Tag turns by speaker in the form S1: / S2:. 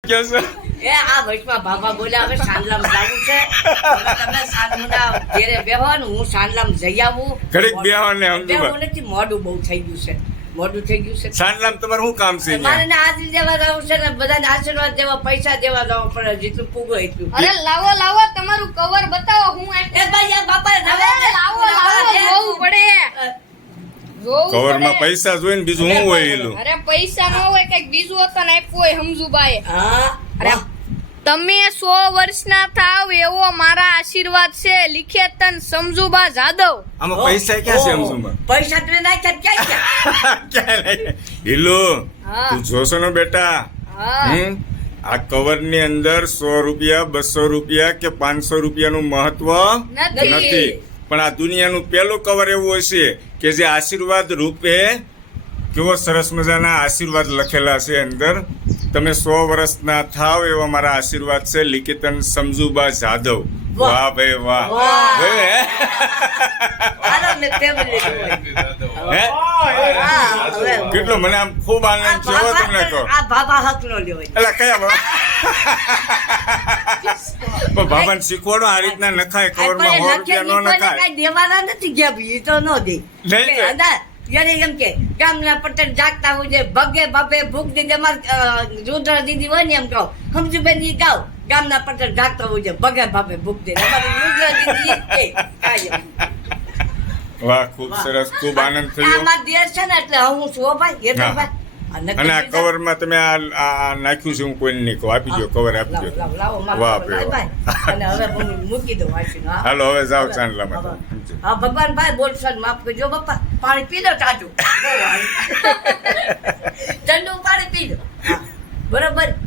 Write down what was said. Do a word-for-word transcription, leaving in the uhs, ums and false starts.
S1: કે છે
S2: એ આ વચમાં બાબા બોલ્યા હવે સાંડલામ જાવું છે હવે તમે સાંજના ઘેરે બેહો ને હું સાંડલામ જઈ આવું
S1: ઘડીક બેહવાને સમજુ
S2: બેહવું નથી, મોઢું બહુ થઈ ગયું છે મોઢું થઈ ગયું છે
S1: સાંડલામ તમારે શું કામ છે
S2: મારે ને હાજરી દેવા જવું છે ને બધાને આશીર્વાદ દેવા પૈસા દેવા જવું પડે જેટલું પૂગો એટલું
S3: અરે લાવો લાવો તમારું કવર બતાવો હું એમ
S2: એ ભાઈ આ બાપા
S3: અરે લાવો લાવો જોવું પડે જોવું
S1: કવરમાં
S3: પડે.
S1: પૈસા જોઈને બીજું શું હોય એલું
S3: અરે પૈસા ન હોય કઈક બીજું હતું ને આપ્યું હોય સમજુભાઈ.
S2: હા
S3: અરે તમે સો વર્ષના થાવ એવો મારા આશીર્વાદ છે. લીખે તન સમજુબા જાદવ.
S1: આમાં પૈસા ક્યાં છે સમજુમાં
S2: પૈસા તમે નાખ્યા ક્યાં ક્યાં
S1: ક્યાં નહીં હિલો
S3: હા.
S1: તું જોશો ને બેટા
S3: હા
S1: હમ આ કવર ની અંદર સો રૂપિયા બસો રૂપિયા કે પાંચસો રૂપિયાનું મહત્વ
S3: નથી.
S1: નથી પણ આ દુનિયાનું પહેલું કવર એવું હશે કે જે આશીર્વાદ રૂપે કેવો સરસ મજાના આશીર્વાદ લખેલા છે અંદર. તમે સો વર્ષના થાવ એવા મારા આશીર્વાદ છે. લિખિતન સમજુબા જાદવ.
S2: વાહ.
S1: વાહ ભાઈ વાહ
S2: વાહ.
S1: ભાઈ, હે?
S2: હાલો ને ટેબલ લીધું હોય.
S1: હે?
S2: હા, હવે.
S1: કેટલો મને આમ ખૂબ
S2: આ
S1: આનંદ થયો
S2: બાબા-
S1: તમને કહો
S2: આ બાબા હક નો લેવાય.
S1: એટલે કયા બાબા? પણ બાબાને શીખવાડો આ રીતના નખાય કવરમાં સો રૂપિયા નો નખાય.
S2: કઈ દેવાના નથી ગયા ભઈ, એ તો ન દે
S1: નહીં
S2: કે
S1: દે.
S2: અદા, યાર એમ કે ગામના પટેલ જાગતા હોય છે ભગે બાપે ભૂખ દીધી અમાર રુદ્ર દીદી હોય ને એમ કહો સમજુ બેન ઈ ગાવ ગામના પટેલ જાગતા હોય છે ભગે બાપે ભૂખ દે અમારી રુદ્ર દીદી ઈ જ કે કાયમ.
S1: વાહ ખૂબ
S2: વાહ.
S1: સરસ ખૂબ આનંદ થયો.
S2: આમાં દેશ છે ને એટલે હું છું હો ભાઈ એ તો
S1: હા.
S2: ભાઈ આ નક્કી
S1: અને આ
S2: બીજા-
S1: કવરમાં તમે આ આ- આ નાખ્યું છે હું કોઈને નહીં કહું. આપી દો કવર આપી
S2: લાવો,
S1: દો.
S2: લાવો, લાવો, મારો
S1: વાહ
S2: કવર
S1: ભાઈ
S2: લાવી
S1: વાહ.
S2: ભાઈ. અને હવે હું મૂકી દઉં વાંચીને, હા.
S1: હાલો હવે જાઓ
S2: હવે.
S1: ચાંદલામાં.
S2: હવે. હા ભગવાન ભાઈ બોલશો ને માફ કરજો બાપા પાણી પી લો ટાટું ઠંડુ પાણી પી લો હા, બરોબર